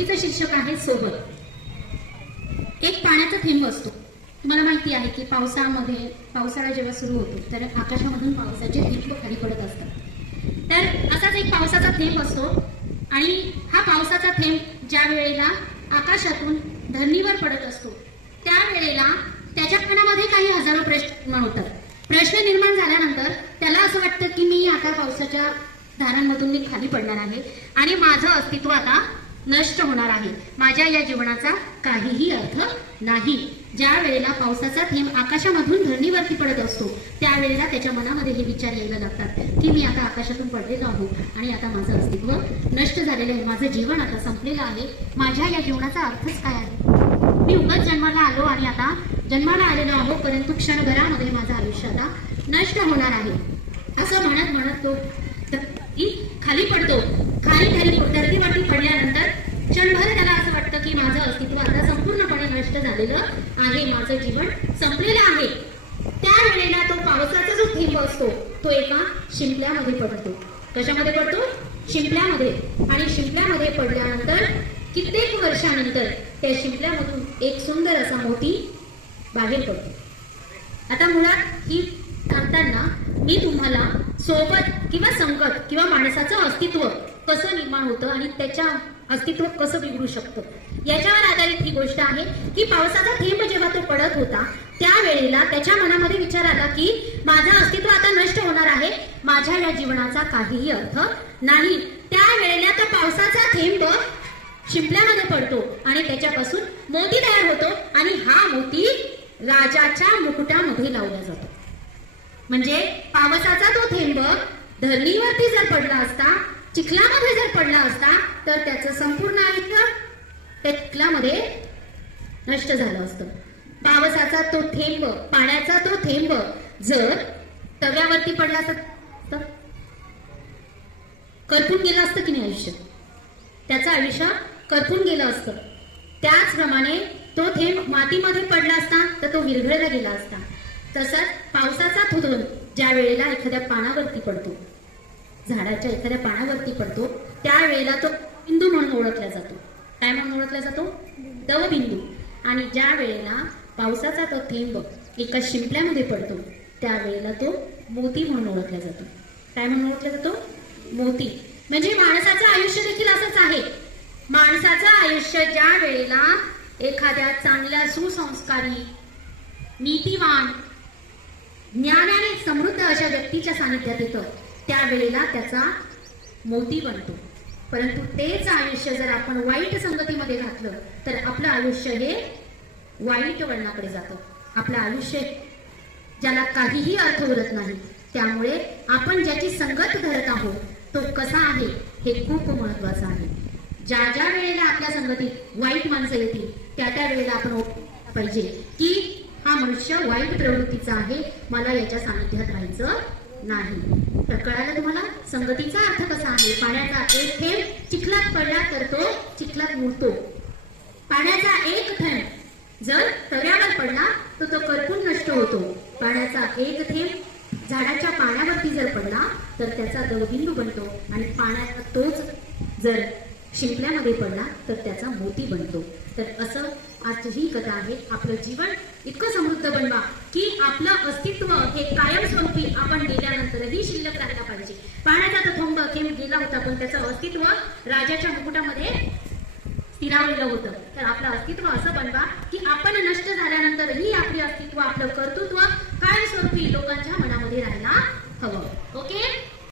गोष्टीचं शीर्षक आहे सोबत. एक पाण्याचा थेंब असतो. तुम्हाला माहिती आहे की पावसामध्ये पावसाळा जेव्हा सुरू होतो तर आकाशामधून पावसाचे थेंब खाली पडत असतात. तर असाच एक पावसाचा थेंब असतो आणि हा पावसाचा थेंब ज्या वेळेला आकाशातून धरणीवर पडत असतो त्यावेळेला त्याच्या मनामध्ये काही हजारो प्रश्न निर्माण होतात. प्रश्न निर्माण झाल्यानंतर त्याला असं वाटतं की मी आता पावसाच्या धारांमधून मी खाली पडणार आहे आणि माझं अस्तित्व आता नष्ट होणार आहे. माझ्या या जीवनाचा काहीही अर्थ नाही. ज्या वेळेला पावसाचा थेंब आकाशामधून धरणीवरती पडत असतो त्यावेळेला त्याच्या मनामध्ये हे विचार यायला लागतात की मी आता आकाशातून पडलेलो आहो आणि आता माझं अस्तित्व नष्ट झालेलं आहे माझं जीवन आता संपलेलं आहे. माझ्या या जीवनाचा अर्थच काय आहे? मी उगाच जन्माला आलो आणि आता जन्माला आलेलो आहो परंतु क्षणभरामध्ये माझं आयुष्य आता नष्ट होणार आहे. असं म्हणत म्हणत तो खाली पडतो. खाली खाली धरतीवरती पडल्यानंतर क्षणभर त्याला असं वाटतं की माझं अस्तित्व आता संपूर्णपणे नष्ट झालेलं आहे. माझं जीवन संपलेलं आहे. त्यावेळेला तो पावसाचा जो थेंब असतो तो एका शिंपल्यामध्ये पडतो. कशामध्ये पडतो? शिंपल्यामध्ये. आणि शिंपल्यामध्ये पडल्यानंतर कित्येक वर्षानंतर त्या शिंपल्यामधून एक सुंदर असा मोती बाहेर पडतो. आता मुळात ही सांगताना मी तुम्हाला सोबत किंवा संकट किंवा माणसाचं अस्तित्व कसं निर्माण होतं आणि त्याच्या अस्तित्व कसं बिघडू शकतं? याच्यावर आधारित ही गोष्ट आहे की पावसाचा थेंब जेव्हा तो पडत होता त्यावेळेला त्याच्या मनामध्ये विचार आला की माझं अस्तित्व आता नष्ट होणार आहे माझ्या या जीवनाचा काहीही अर्थ नाही. त्यावेळेला तो पावसाचा थेंब शिंपल्यामध्ये पडतो आणि त्याच्यापासून मोती तयार होतो आणि हा मोती राजाच्या मुकुटामध्ये लावला जातो. म्हणजे पावसाचा तो थेंब धरणीवरती जर पडला असता चिखलामध्ये जर पडला असता तर त्याचं संपूर्ण आयुष्य त्या चिखलामध्ये नष्ट झालं असतं. पावसाचा तो थेंब पाण्याचा तो थेंब जर तव्यावरती पडला असत तर करपून गेलं असतं की नाही आयुष्य? त्याचं आयुष्य करपून गेलं असतं. त्याचप्रमाणे तो थेंब मातीमध्ये पडला असता तर तो विरघळला गेला असता. तसंच पावसाचा थोडून ज्या वेळेला एखाद्या पानावरती पडतो झाडाच्या एखाद्या पानावरती पडतो त्यावेळेला तो बिंदू म्हणून ओळखला जातो. काय म्हणून ओळखला जातो? दवबिंदू. आणि ज्या वेळेला पावसाचा तो थेंब एका शिंपल्यामध्ये पडतो त्यावेळेला तो मोती म्हणून ओळखला जातो. काय म्हणून ओळखला जातो? मोती. म्हणजे माणसाचं आयुष्य देखील असंच आहे. माणसाचं आयुष्य ज्या वेळेला एखाद्या चांगल्या सुसंस्कारी नीतिवान ज्ञानाने समृद्ध अशा व्यक्तीच्या सानिध्यात येतं. त्यावेळेला त्याचा मोती बनतो. परंतु तेच आयुष्य जर आपण वाईट संगतीमध्ये घातलं तर आपलं आयुष्य हे वाईट वळणाकडे जातं. आपलं आयुष्य ज्याला काहीही अर्थ उरत नाही त्यामुळे आपण ज्याची संगत धरत आहोत तो कसा आहे हे खूप महत्वाचं आहे. ज्या ज्या वेळेला आपल्या संगतीत वाईट माणसं येतील त्या त्या वेळेला आपण पाहिजे की हा मनुष्य वाईट प्रवृत्तीचा आहे मला याच्या सानिध्यात राहायचं नाही. तर कळालं तुम्हाला? संगतीचा अर्थ कसा आहे? पाण्याचा एक थेंब चिखलात पडला तर तो चिखलात मुरतो. पाण्याचा एक थेंब जर तव्यावर पडला तर तो करपून नष्ट होतो. पाण्याचा एक थेंब झाडाच्या पाण्यावरती जर पडला तर त्याचा दवबिंदू बनतो आणि पाण्याचा तोच जर शिंपल्यामध्ये पडला तर त्याचा मोती बनतो. तर असं आज ही कथा आहे. आपलं जीवन इतकं समृद्ध बनवा की आपलं अस्तित्व हे कायमस्वरूपी आपण गेल्यानंतरही शिल्लक राहायला पाहिजे. पाण्याचा तो थोंब थेंब गेला होता पण त्याचं अस्तित्व राजाच्या मुकुटामध्ये स्थिरावलेलं होतं. तर आपलं अस्तित्व असं बनवा की आपण नष्ट झाल्यानंतरही आपले अस्तित्व आपलं कर्तृत्व